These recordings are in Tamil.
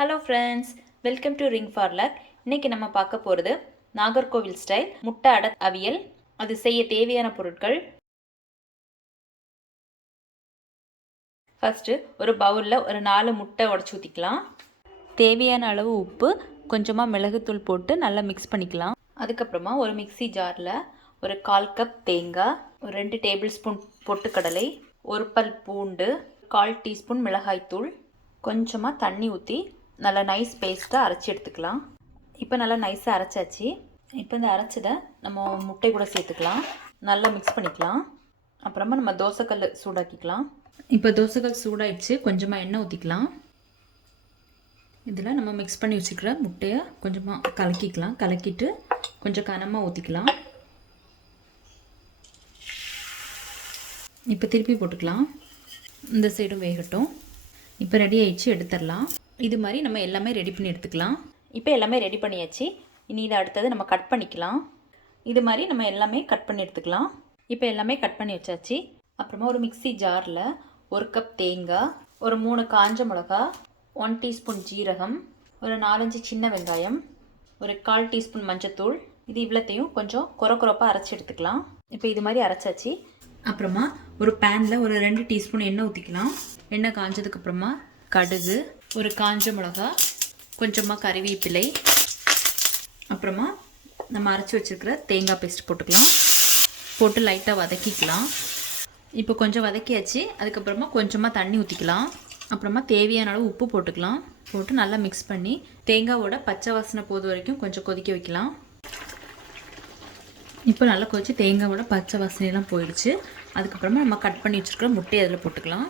Hello friends, welcome to ring for luck. இன்றைக்கி நம்ம பார்க்க போகிறது நாகர்கோவில் ஸ்டைல் முட்டை அடை அவியல். அது செய்ய தேவையான பொருட்கள். ஃபஸ்ட்டு ஒரு பவுலில் ஒரு 4 முட்டை உடச்சி ஊற்றிக்கலாம். தேவையான அளவு உப்பு, கொஞ்சமாக மிளகுத்தூள் போட்டு நல்லா மிக்ஸ் பண்ணிக்கலாம். அதுக்கப்புறமா ஒரு மிக்சி ஜாரில் ஒரு 1/4 கப் தேங்காய், ஒரு 2 டேபிள் ஸ்பூன் பொட்டுக்கடலை, ஒரு பல் பூண்டு, 1/4 டீஸ்பூன் மிளகாய்த்தூள், கொஞ்சமாக தண்ணி ஊற்றி நல்லா நைஸ் பேஸ்ட்டாக அரைச்சி எடுத்துக்கலாம். இப்போ நல்லா நைஸாக அரைச்சாச்சு. இப்போ இந்த அரைச்சதை நம்ம முட்டை கூட சேர்த்துக்கலாம். நல்லா மிக்ஸ் பண்ணிக்கலாம். அப்புறமா நம்ம தோசைக்கல் சூடாக்கிக்கலாம். இப்போ தோசைக்கல் சூடாயிடுச்சு. கொஞ்சமாக எண்ணெய் ஊற்றிக்கலாம். இதில் நம்ம மிக்ஸ் பண்ணி வச்சுக்கிற முட்டையை கொஞ்சமாக கலக்கிக்கலாம். கலக்கிட்டு கொஞ்சம் கனமாக ஊற்றிக்கலாம். இப்போ திருப்பி போட்டுக்கலாம். இந்த சைடும் வேகட்டும். இப்போ ரெடி ஆயிடுச்சு, எடுத்துடலாம். இது மாதிரி நம்ம எல்லாமே ரெடி பண்ணி எடுத்துக்கலாம். இப்போ எல்லாமே ரெடி பண்ணியாச்சு. இனி இதை அடுத்தது நம்ம கட் பண்ணிக்கலாம். இது மாதிரி நம்ம எல்லாமே கட் பண்ணி எடுத்துக்கலாம். இப்போ எல்லாமே கட் பண்ணி வச்சாச்சு. அப்புறமா ஒரு மிக்சி ஜாரில் 1 கப் தேங்காய், ஒரு 3 காஞ்ச மிளகா, 1 டீஸ்பூன் ஜீரகம், ஒரு 4-5 சின்ன வெங்காயம், ஒரு 1/4 டீஸ்பூன் மஞ்சத்தூள், இது இவ்வளோத்தையும் கொஞ்சம் குறப்பாக அரைச்சி எடுத்துக்கலாம். இப்போ இது மாதிரி அரைச்சாச்சு. அப்புறமா ஒரு பேனில் ஒரு 2 டீஸ்பூன் எண்ணெய் ஊற்றிக்கலாம். எண்ணெய் காஞ்சதுக்கப்புறமா கடுகு, ஒரு காஞ்ச மிளகா, கொஞ்சமாக கறிவேப்பிலை, அப்புறமா நம்ம அரைச்சி வச்சுருக்கிற தேங்காய் பேஸ்ட் போட்டுக்கலாம். போட்டு லைட்டாக வதக்கிக்கலாம். இப்போ கொஞ்சம் வதக்கியாச்சு. அதுக்கப்புறமா கொஞ்சமாக தண்ணி ஊற்றிக்கலாம். அப்புறமா தேவையான அளவு உப்பு போட்டுக்கலாம். போட்டு நல்லா மிக்ஸ் பண்ணி தேங்காவோட பச்சை வாசனை போது வரைக்கும் கொஞ்சம் கொதிக்க வைக்கலாம். இப்போ நல்லா கொதிச்சு தேங்காவோட பச்சை வாசனையெல்லாம் போயிடுச்சு. அதுக்கப்புறமா நம்ம கட் பண்ணி வச்சுருக்கிற முட்டையை அதில் போட்டுக்கலாம்.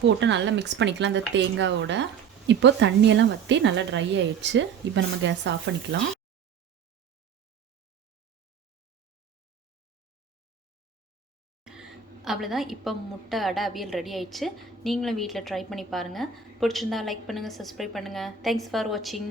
போட்டு நல்லா மிக்ஸ் பண்ணிக்கலாம் அந்த தேங்காவோட. இப்போ தண்ணியெல்லாம் வற்றி நல்லா ட்ரை ஆயிடுச்சு. இப்போ நம்ம கேஸ் ஆஃப் பண்ணிக்கலாம். அவ்வளோதான். இப்போ முட்டை அடை அவியல் ரெடி ஆயிடுச்சு. நீங்களும் வீட்டில் ட்ரை பண்ணி பாருங்கள். பிடிச்சிருந்தா லைக் பண்ணுங்கள், சப்ஸ்கிரைப் பண்ணுங்கள். தேங்க்ஸ் ஃபார் வாட்சிங்.